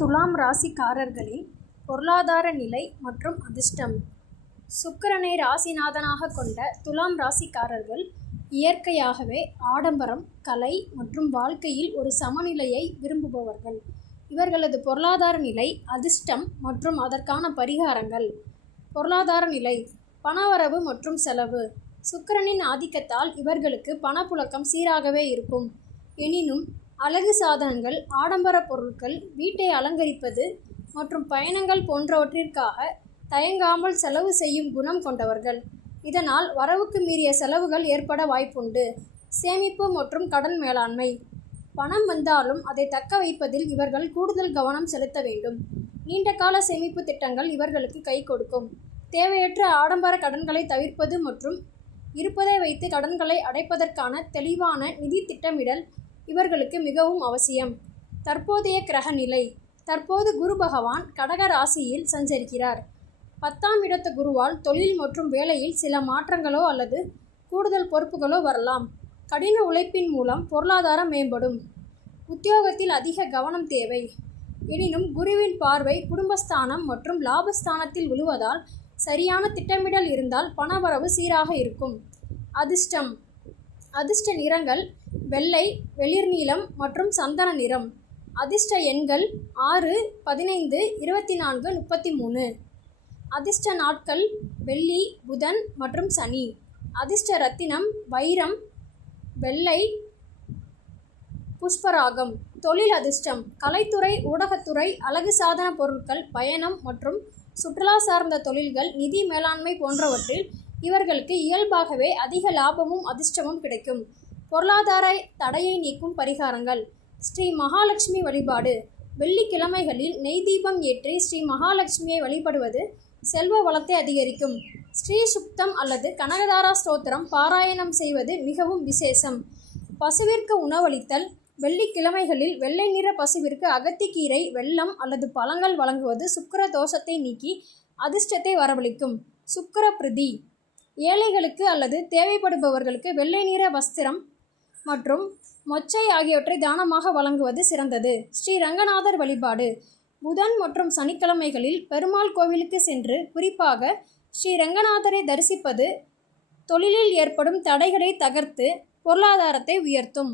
துலாம் ராசிக்காரர்களின் பொருளாதார நிலை மற்றும் அதிர்ஷ்டம். சுக்கிரனை ராசிநாதனாக கொண்ட துலாம் ராசிக்காரர்கள் இயற்கையாகவே ஆடம்பரம், கலை மற்றும் வாழ்க்கையில் ஒரு சமநிலையை விரும்புபவர்கள். இவர்களது பொருளாதார நிலை, அதிர்ஷ்டம் மற்றும் அதற்கான பரிகாரங்கள். பொருளாதார நிலை: பணவரவு மற்றும் செலவு. சுக்கிரனின் ஆதிக்கத்தால் இவர்களுக்கு பணப்புழக்கம் சீராகவே இருக்கும். எனினும் அழகு சாதனங்கள், ஆடம்பர பொருட்கள், வீட்டை அலங்கரிப்பது மற்றும் பயணங்கள் போன்றவற்றிற்காக தயங்காமல் செலவு செய்யும் குணம் கொண்டவர்கள். இதனால் வரவுக்கு மீறிய செலவுகள் ஏற்பட வாய்ப்புண்டு. சேமிப்பு மற்றும் கடன் மேலாண்மை: பணம் வந்தாலும் அதை தக்க வைப்பதில் இவர்கள் கூடுதல் கவனம் செலுத்த வேண்டும். நீண்டகால சேமிப்பு திட்டங்கள் இவர்களுக்கு கை கொடுக்கும். தேவையற்ற ஆடம்பர கடன்களை தவிர்ப்பது மற்றும் இருப்பதை வைத்து கடன்களை அடைப்பதற்கான தெளிவான நிதி திட்டமிடல் இவர்களுக்கு மிகவும் அவசியம். தற்போதைய கிரக நிலை: தற்போது குரு பகவான் கடக ராசியில் சஞ்சரிக்கிறார். 10ஆம் இடத்து குருவால் தொழில் மற்றும் வேலையில் சில மாற்றங்களோ அல்லது கூடுதல் பொறுப்புகளோ வரலாம். கடின உழைப்பின் மூலம் பொருளாதாரம் மேம்படும். உத்தியோகத்தில் அதிக கவனம் தேவை. எனினும் குருவின் பார்வை குடும்பஸ்தானம் மற்றும் லாபஸ்தானத்தில் விழுவதால் சரியான திட்டமிடல் இருந்தால் பணவரவு சீராக இருக்கும். அதிர்ஷ்டம்: அதிர்ஷ்ட நிறங்கள் வெள்ளை, வெளிர் நீலம் மற்றும் சந்தன நிறம். அதிர்ஷ்ட எண்கள் 6, 15, 24, 33. அதிர்ஷ்ட நாட்கள் வெள்ளி, புதன் மற்றும் சனி. அதிர்ஷ்ட ரத்தினம் வைரம், வெள்ளை, புஷ்பராகம். தொழில் அதிர்ஷ்டம்: கலைத்துறை, ஊடகத்துறை, அழகு சாதன பொருட்கள், பயணம் மற்றும் சுற்றுலா சார்ந்த தொழில்கள், நிதி மேலாண்மை போன்றவற்றில் இவர்களுக்கு இயல்பாகவே அதிக லாபமும் அதிர்ஷ்டமும் கிடைக்கும். பொருளாதார தடையை நீக்கும் பரிகாரங்கள். ஸ்ரீ மகாலட்சுமி வழிபாடு: வெள்ளிக்கிழமைகளில் நெய் தீபம் ஏற்றி ஸ்ரீ மகாலட்சுமியை வழிபடுவது செல்வ வளத்தை அதிகரிக்கும். ஸ்ரீ சுக்தம் அல்லது கனகதாரா ஸ்தோத்திரம் பாராயணம் செய்வது மிகவும் விசேஷம். பசுவிற்கு உணவளித்தல்: வெள்ளிக்கிழமைகளில் வெள்ளை நிற பசுவிற்கு அகத்திக்கீரை, வெல்லம் அல்லது பழங்கள் வழங்குவது சுக்கிர தோஷத்தை நீக்கி அதிர்ஷ்டத்தை வரவழைக்கும். சுக்கிர பிரீதி: ஏழைகளுக்கு அல்லது தேவைப்படுபவர்களுக்கு வெள்ளை நிற வஸ்திரம் மற்றும் மொச்சை ஆகியவற்றை தானமாக வழங்குவது சிறந்தது. ஸ்ரீ ரங்கநாதர் வழிபாடு: புதன் மற்றும் சனிக்கிழமைகளில் பெருமாள் கோவிலுக்கு சென்று குறிப்பாக ஸ்ரீ ரங்கநாதரை தரிசிப்பது தொழிலில் ஏற்படும் தடைகளை தகர்த்து பொருளாதாரத்தை உயர்த்தும்.